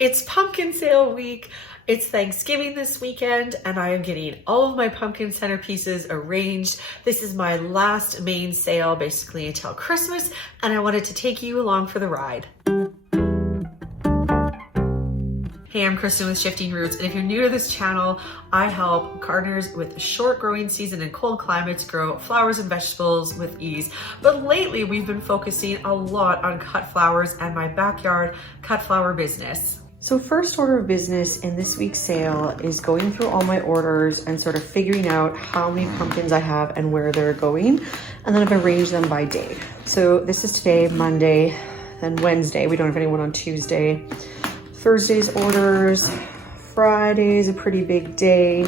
It's pumpkin sale week. It's Thanksgiving this weekend and I am getting all of my pumpkin centerpieces arranged. This is my last main sale basically until Christmas, and I wanted to take you along for the ride. Hey, I'm Kristen with Shifting Roots, and if you're new to this channel, I help gardeners with short growing season and cold climates grow flowers and vegetables with ease. But lately we've been focusing a lot on cut flowers and my backyard cut flower business. So first order of business in this week's sale is going through all my orders and sort of figuring out how many pumpkins I have and where they're going. And then I've arranged them by day. So this is today, Monday, then Wednesday. We don't have anyone on Tuesday. Thursday's orders, Friday's a pretty big day.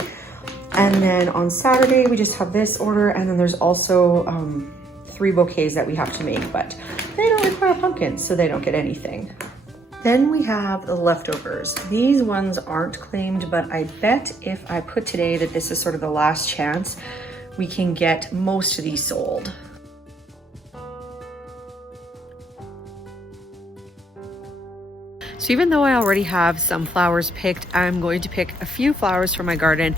And then on Saturday, we just have this order. And then there's also 3 bouquets that we have to make, but they don't require pumpkins, so they don't get anything. Then we have the leftovers. These ones aren't claimed, but I bet if I put today that this is sort of the last chance, we can get most of these sold. So even though I already have some flowers picked, I'm going to pick a few flowers from my garden.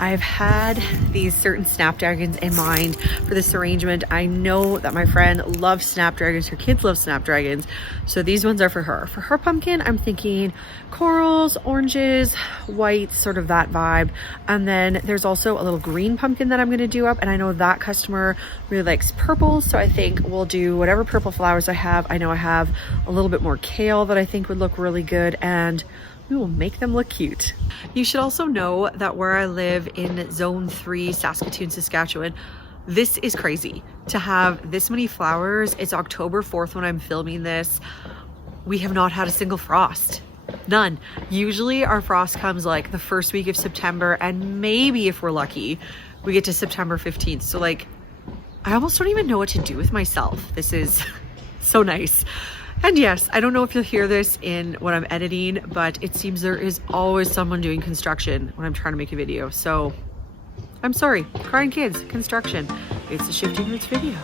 I've had these certain snapdragons in mind for this arrangement. I know that my friend loves snapdragons, her kids love snapdragons, so these ones are for her. For her pumpkin, I'm thinking corals, oranges, whites, sort of that vibe. And then there's also a little green pumpkin that I'm gonna do up, and I know that customer really likes purple, so I think we'll do whatever purple flowers I have. I know I have a little bit more kale that I think would look really good, and we will make them look cute. You should also know that where I live in Zone 3, Saskatoon, Saskatchewan, this is crazy to have this many flowers. It's October 4th when I'm filming this. We have not had a single frost. None. Usually our frost comes like the first week of September, and maybe if we're lucky, we get to September 15th. So like, I almost don't even know what to do with myself. This is so nice. And yes, I don't know if you'll hear this in what I'm editing, but it seems there is always someone doing construction when I'm trying to make a video. So I'm sorry, crying kids, construction. It's a Shifting Roots video.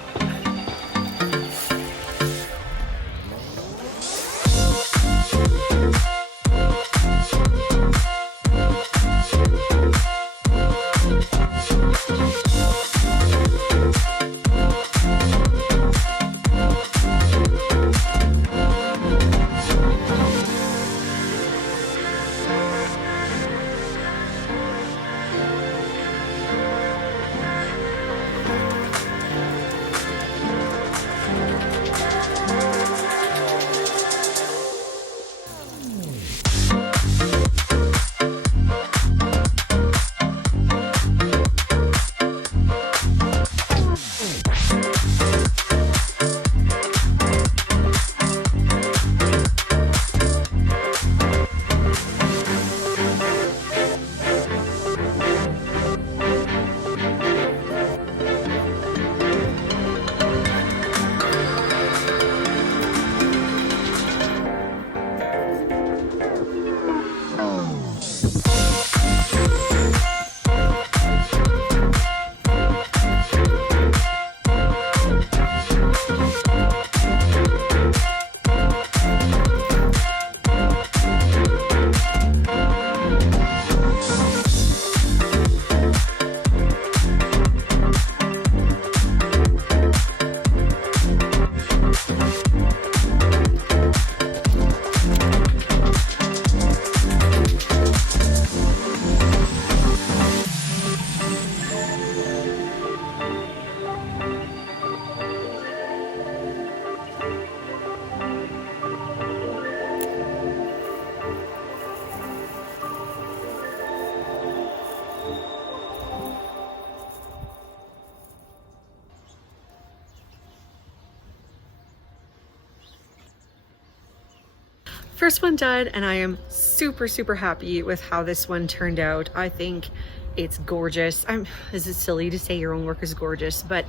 First one done, and I am super happy with how this one turned out. I think it's gorgeous. Is it silly to say your own work is gorgeous? But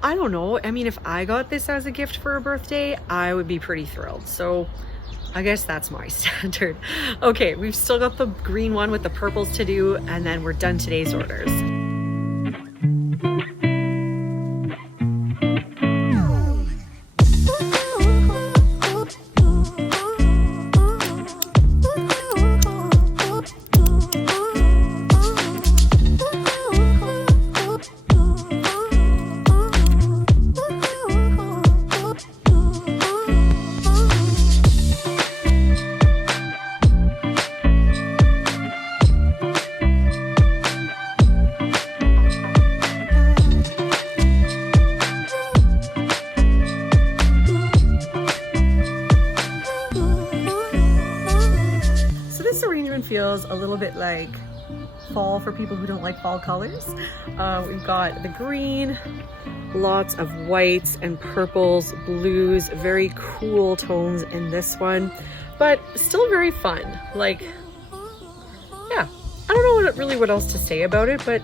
I don't know. I mean, if I got this as a gift for a birthday, I would be pretty thrilled. So I guess that's my standard. Okay, we've still got the green one with the purples to do, and then we're done today's orders. this arrangement feels a little bit like fall for people who don't like fall colors. We've got the green, lots of whites and purples, blues, very cool tones in this one, but still very fun. Like, yeah, I don't know what else to say about it, but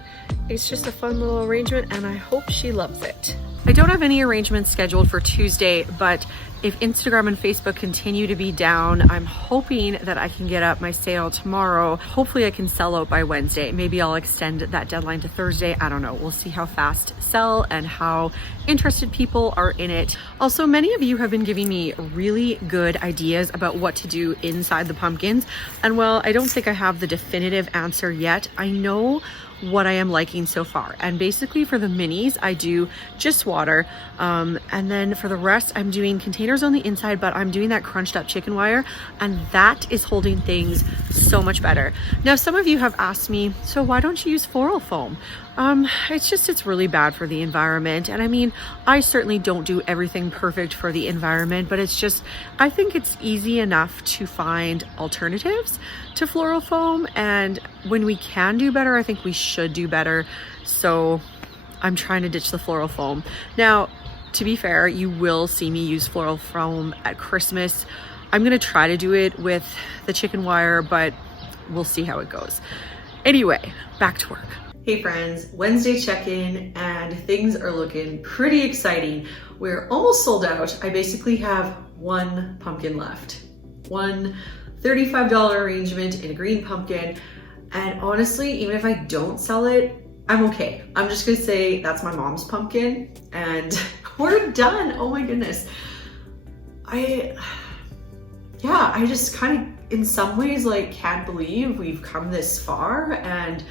it's just a fun little arrangement and I hope she loves it. I don't have any arrangements scheduled for Tuesday, but if Instagram and Facebook continue to be down, I'm hoping that I can get up my sale tomorrow. Hopefully I can sell out by Wednesday. Maybe I'll extend that deadline to Thursday. I don't know. We'll see how fast sell and how interested people are in it. Also, many of you have been giving me really good ideas about what to do inside the pumpkins. And while I don't think I have the definitive answer yet, I know what I am liking so far. And basically for the minis, I do just water. And then for the rest, I'm doing containers on the inside, but I'm doing that crunched up chicken wire, and that is holding things so much better. Now, some of you have asked me, so why don't you use floral foam? It's really bad for the environment. And I mean, I certainly don't do everything perfect for the environment, but it's just, I think it's easy enough to find alternatives to floral foam. And when we can do better, I think we should do better. So I'm trying to ditch the floral foam. Now, to be fair, you will see me use floral foam at Christmas. I'm gonna try to do it with the chicken wire, but we'll see how it goes. Anyway, back to work. Hey friends, Wednesday check-in and things are looking pretty exciting. We're almost sold out. I basically have one pumpkin left. One $35 arrangement in a green pumpkin. And honestly, even if I don't sell it, I'm okay. I'm just gonna say that's my mom's pumpkin and we're done. Oh my goodness. I just kind of in some ways like can't believe we've come this far, and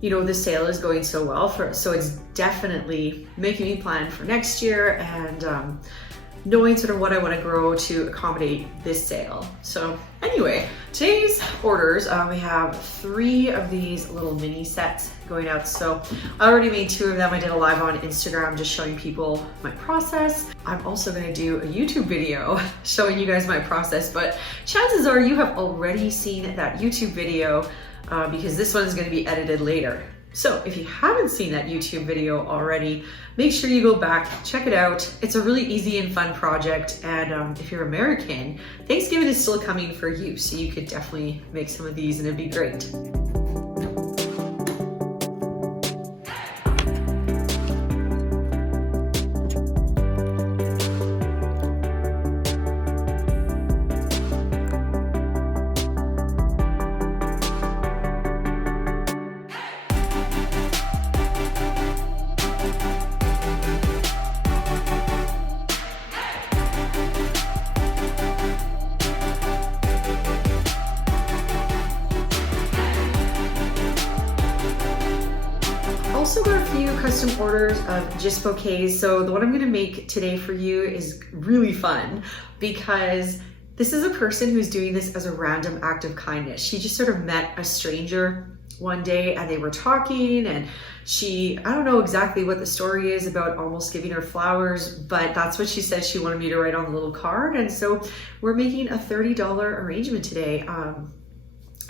you know, the sale is going so well so it's definitely making me plan for next year and knowing sort of what I want to grow to accommodate this sale. So anyway, today's orders, we have 3 of these little mini sets going out. So I already made 2 of them. I did a live on Instagram just showing people my process. I'm also going to do a YouTube video showing you guys my process, but chances are you have already seen that YouTube video because this one is going to be edited later. So if you haven't seen that YouTube video already, make sure you go back, check it out. It's a really easy and fun project. And if you're American, Thanksgiving is still coming for you. So you could definitely make some of these and it'd be great. Also got a few custom orders of just bouquets. So the one I'm gonna make today for you is really fun because this is a person who's doing this as a random act of kindness. She just sort of met a stranger one day and they were talking, and I don't know exactly what the story is about almost giving her flowers, but that's what she said she wanted me to write on the little card. And so we're making a $30 arrangement today.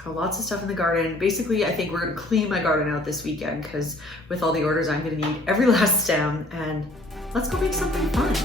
Lots of stuff in the garden. Basically, I think we're gonna clean my garden out this weekend because with all the orders, I'm gonna need every last stem, and let's go make something fun.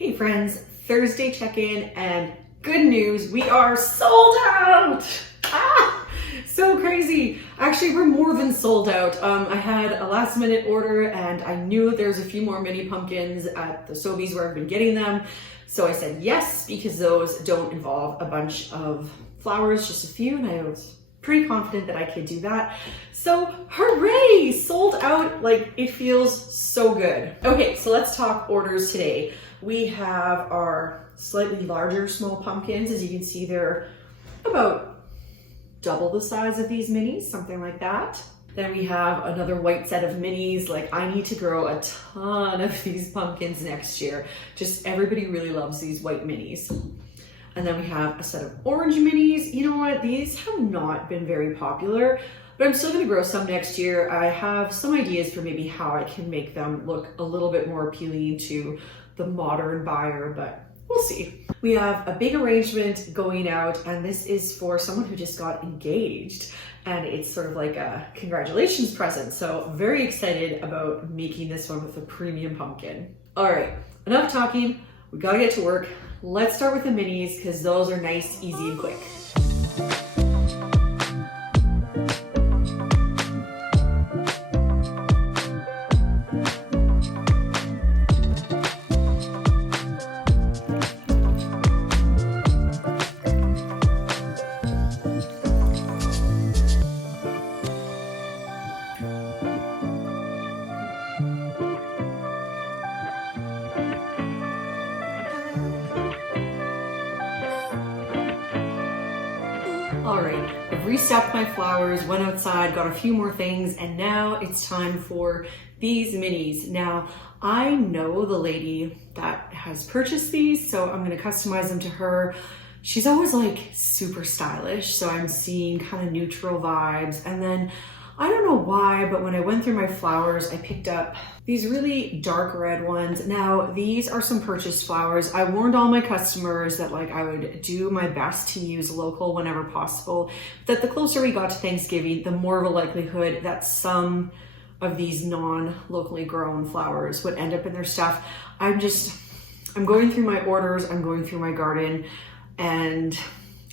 Hey friends, Thursday check-in and good news, we are sold out! So crazy. Actually, we're more than sold out. I had a last minute order and I knew that there's a few more mini pumpkins at the Sobeys where I've been getting them. So I said yes, because those don't involve a bunch of flowers, just a few, and I was pretty confident that I could do that. So hooray, sold out. Like, it feels so good. Okay, so let's talk orders today. We have our slightly larger small pumpkins. As you can see, they're about double the size of these minis, something like that. Then we have another white set of minis. Like, I need to grow a ton of these pumpkins next year. Just everybody really loves these white minis. And then we have a set of orange minis. You know what? These have not been very popular, but I'm still gonna grow some next year. I have some ideas for maybe how I can make them look a little bit more appealing to the modern buyer, but we'll see. We have a big arrangement going out, and this is for someone who just got engaged, and it's sort of like a congratulations present. So very excited about making this one with a premium pumpkin. All right, enough talking. We gotta get to work. Let's start with the minis because those are nice, easy, and quick. All right, I've restocked my flowers, went outside, got a few more things, and now it's time for these minis. Now, I know the lady that has purchased these, so I'm gonna customize them to her. She's always like super stylish, so I'm seeing kind of neutral vibes. And then I don't know why, but when I went through my flowers, I picked up these really dark red ones. Now, these are some purchased flowers. I warned all my customers that like I would do my best to use local whenever possible, that the closer we got to Thanksgiving, the more of a likelihood that some of these non-locally grown flowers would end up in their stuff. I'm going through my orders, I'm going through my garden, and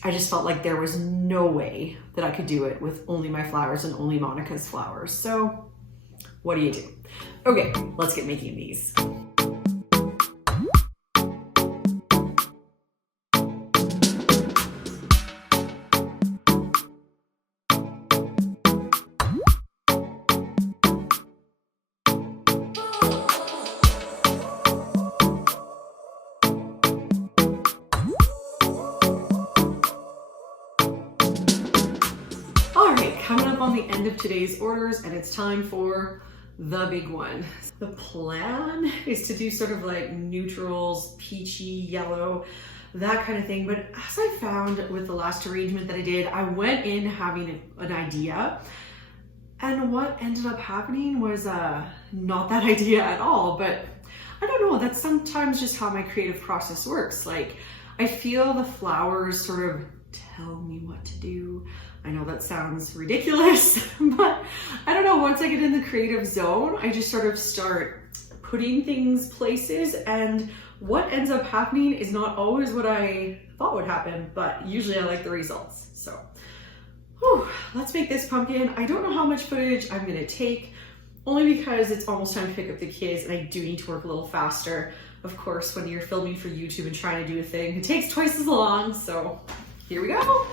I just felt like there was no way that I could do it with only my flowers and only Monica's flowers. So what do you do? Okay, let's get making these. All right, coming up on the end of today's orders, and it's time for the big one. The plan is to do sort of like neutrals, peachy, yellow, that kind of thing. But as I found with the last arrangement that I did, I went in having an idea, and what ended up happening was not that idea at all. But I don't know, that's sometimes just how my creative process works. Like, I feel the flowers sort of tell me what to do. I know that sounds ridiculous, but I don't know, once I get in the creative zone, I just sort of start putting things places, and what ends up happening is not always what I thought would happen, but usually I like the results. So, let's make this pumpkin. I don't know how much footage I'm gonna take, only because it's almost time to pick up the kids and I do need to work a little faster. Of course, when you're filming for YouTube and trying to do a thing, it takes twice as long, so here we go.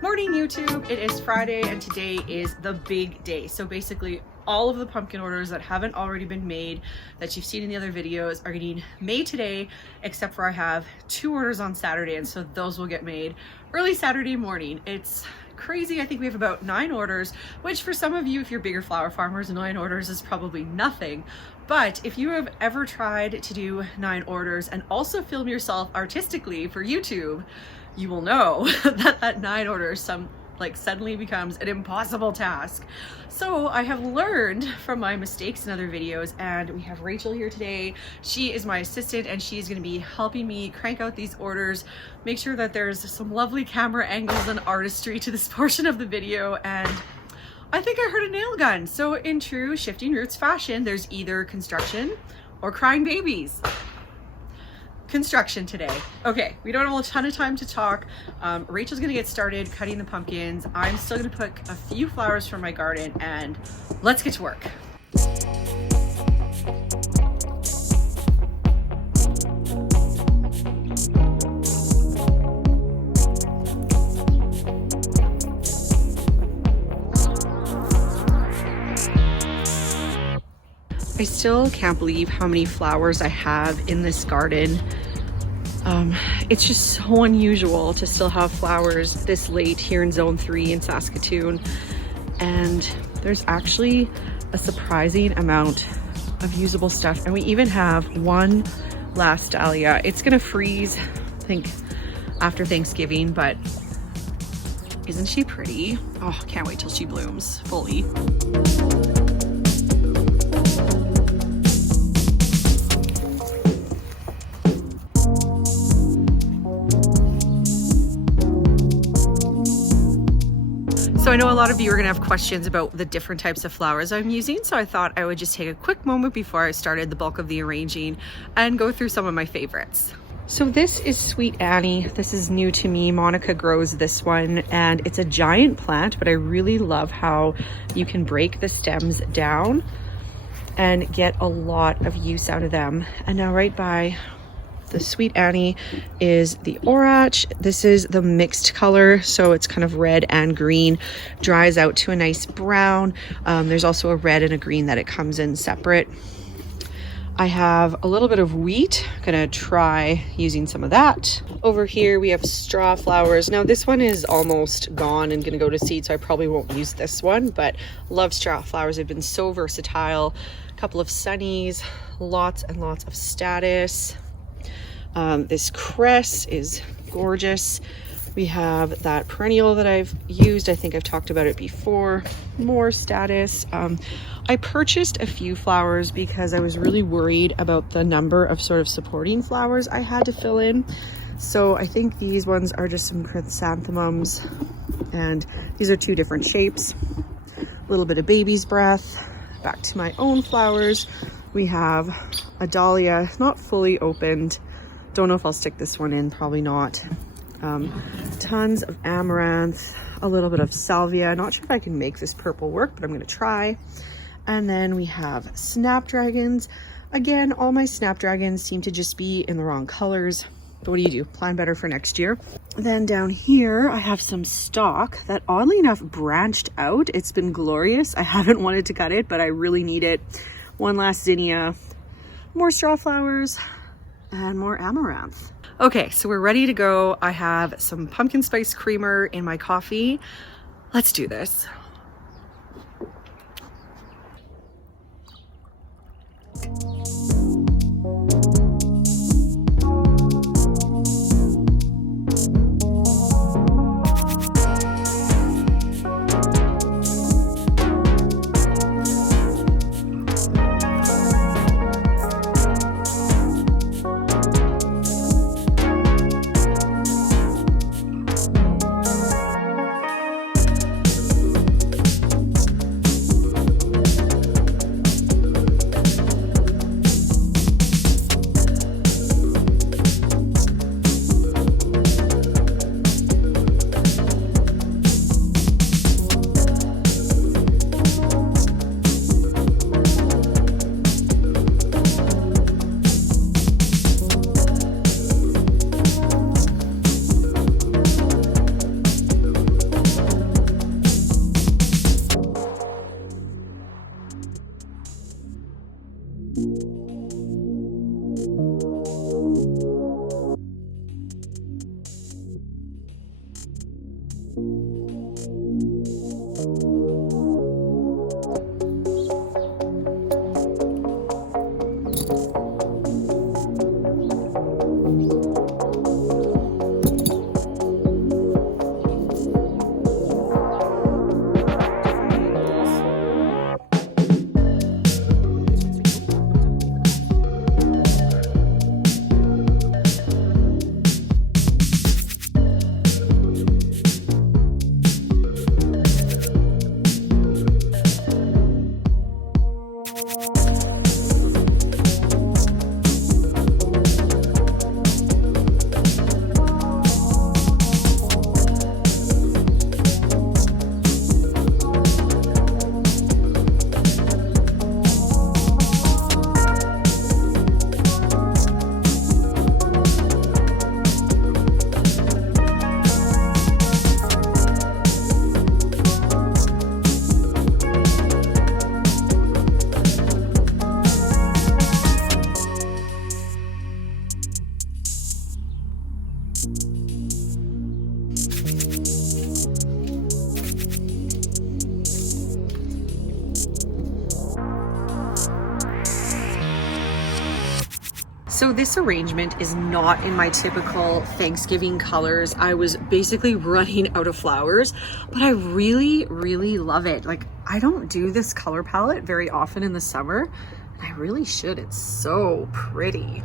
Morning YouTube, it is Friday and today is the big day. So basically all of the pumpkin orders that haven't already been made that you've seen in the other videos are getting made today, except for I have 2 orders on Saturday, and so those will get made early Saturday morning. It's crazy. I think we have about 9 orders, which for some of you, if you're bigger flower farmers, 9 orders is probably nothing. But if you have ever tried to do 9 orders and also film yourself artistically for YouTube, you will know that 9 orders like suddenly becomes an impossible task. So I have learned from my mistakes in other videos, and we have Rachel here today. She is my assistant and she's going to be helping me crank out these orders, make sure that there's some lovely camera angles and artistry to this portion of the video. And I think I heard a nail gun. So in true Shifting Roots fashion, there's either construction or crying babies. Construction today. Okay, we don't have a ton of time to talk. Rachel's gonna get started cutting the pumpkins. I'm still gonna pick a few flowers from my garden, and let's get to work. I still can't believe how many flowers I have in this garden. It's just so unusual to still have flowers this late here in Zone 3 in Saskatoon. And there's actually a surprising amount of usable stuff. And we even have one last dahlia. It's gonna freeze, I think, after Thanksgiving, but isn't she pretty? Oh, can't wait till she blooms fully. So I know a lot of you are gonna have questions about the different types of flowers I'm using, so I thought I would just take a quick moment before I started the bulk of the arranging and go through some of my favorites. So this is Sweet Annie. This is new to me. Monica grows this one, and it's a giant plant, but I really love how you can break the stems down and get a lot of use out of them. And now right by the Sweet Annie is the Orach. This is the mixed color, so it's kind of red and green, dries out to a nice brown. There's also a red and a green that it comes in separate. I have a little bit of wheat, gonna try using some of that. Over here we have straw flowers. Now this one is almost gone and gonna go to seed, so I probably won't use this one, but love straw flowers. They've been so versatile. A couple of sunnies, lots and lots of status. This cress is gorgeous. We have that perennial that I've used. I think I've talked about it before. More status. I purchased a few flowers because I was really worried about the number of sort of supporting flowers I had to fill in. So I think these ones are just some chrysanthemums, and these are two different shapes. A little bit of baby's breath. Back to my own flowers. We have a dahlia, not fully opened. Don't know if I'll stick this one in, probably not. Tons of amaranth, a little bit of salvia. Not sure if I can make this purple work, but I'm gonna try. And then we have snapdragons. Again, all my snapdragons seem to just be in the wrong colors. But what do? Plan better for next year. Then down here, I have some stock that oddly enough branched out. It's been glorious. I haven't wanted to cut it, but I really need it. One last zinnia, more straw flowers, and more amaranth. Okay, so we're ready to go. I have some pumpkin spice creamer in my coffee. Let's do this. So this arrangement is not in my typical Thanksgiving colors. I was basically running out of flowers, but I really, really love it. Like, I don't do this color palette very often in the summer, and I really should. It's so pretty.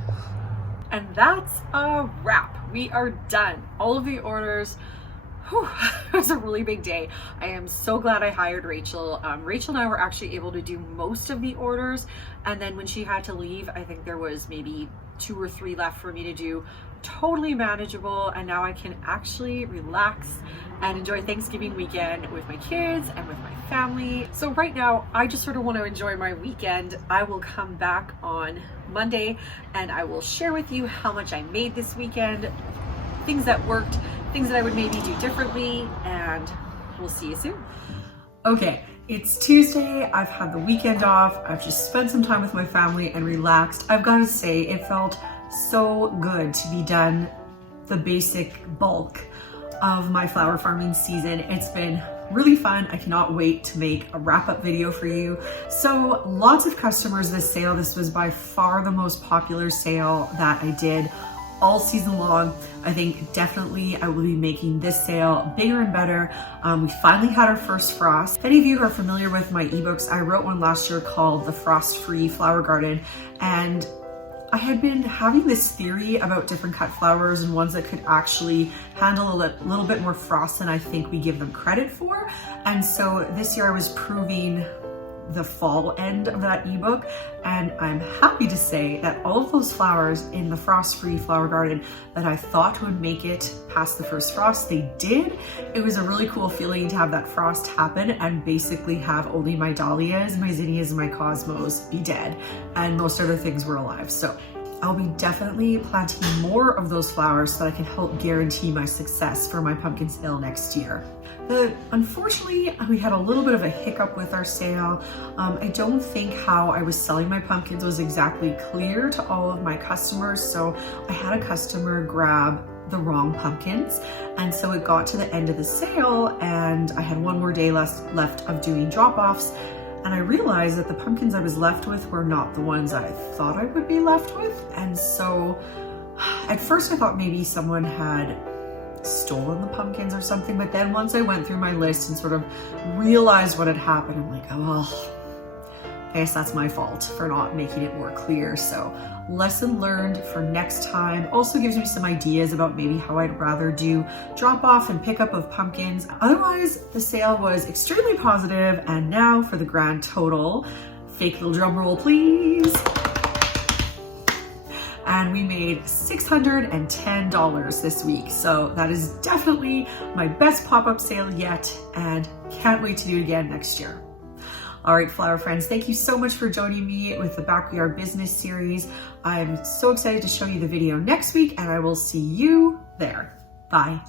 And that's a wrap. We are done. All of the orders. Whew, it was a really big day. I am so glad I hired Rachel. Rachel and I were actually able to do most of the orders, and then when she had to leave, I think there was maybe 2 or 3 left for me to do. Totally manageable, and now I can actually relax and enjoy Thanksgiving weekend with my kids and with my family. So right now, I just sort of want to enjoy my weekend. I will come back on Monday and I will share with you how much I made this weekend, things that worked, things that I would maybe do differently, and we'll see you soon. Okay, it's Tuesday. I've had the weekend off. I've just spent some time with my family and relaxed. I've got to say, it felt so good to be done the basic bulk of my flower farming season. It's been really fun. I cannot wait to make a wrap-up video for you. So lots of customers this sale. This was by far the most popular sale that I did all season long. I think definitely I will be making this sale bigger and better. We finally had our first frost. If any of you are familiar with my ebooks, I wrote one last year called The Frost-Free Flower Garden, and I had been having this theory about different cut flowers and ones that could actually handle a little bit more frost than I think we give them credit for. And so this year I was proving the fall end of that ebook, and I'm happy to say that all of those flowers in the Frost-Free Flower Garden that I thought would make it past the first frost, they did. It was a really cool feeling to have that frost happen and basically have only my dahlias, my zinnias, and my cosmos be dead, and most other things were alive. So I'll be definitely planting more of those flowers so that I can help guarantee my success for my pumpkin sale next year. Unfortunately, we had a little bit of a hiccup with our sale. I don't think how I was selling my pumpkins was exactly clear to all of my customers. So I had a customer grab the wrong pumpkins. And so it got to the end of the sale and I had one more day left of doing drop-offs. And I realized that the pumpkins I was left with were not the ones I thought I would be left with. And so at first I thought maybe someone had stolen the pumpkins or something, but then once I went through my list and sort of realized what had happened, I'm like, oh, well, I guess that's my fault for not making it more clear. So lesson learned for next time. Also gives me some ideas about maybe how I'd rather do drop off and pickup of pumpkins. Otherwise, the sale was extremely positive. And now for the grand total. Fake little drum roll, please. And we made $610 this week. So that is definitely my best pop-up sale yet, and can't wait to do it again next year. All right, flower friends, thank you so much for joining me with the Backyard Business series. I'm so excited to show you the video next week, and I will see you there. Bye.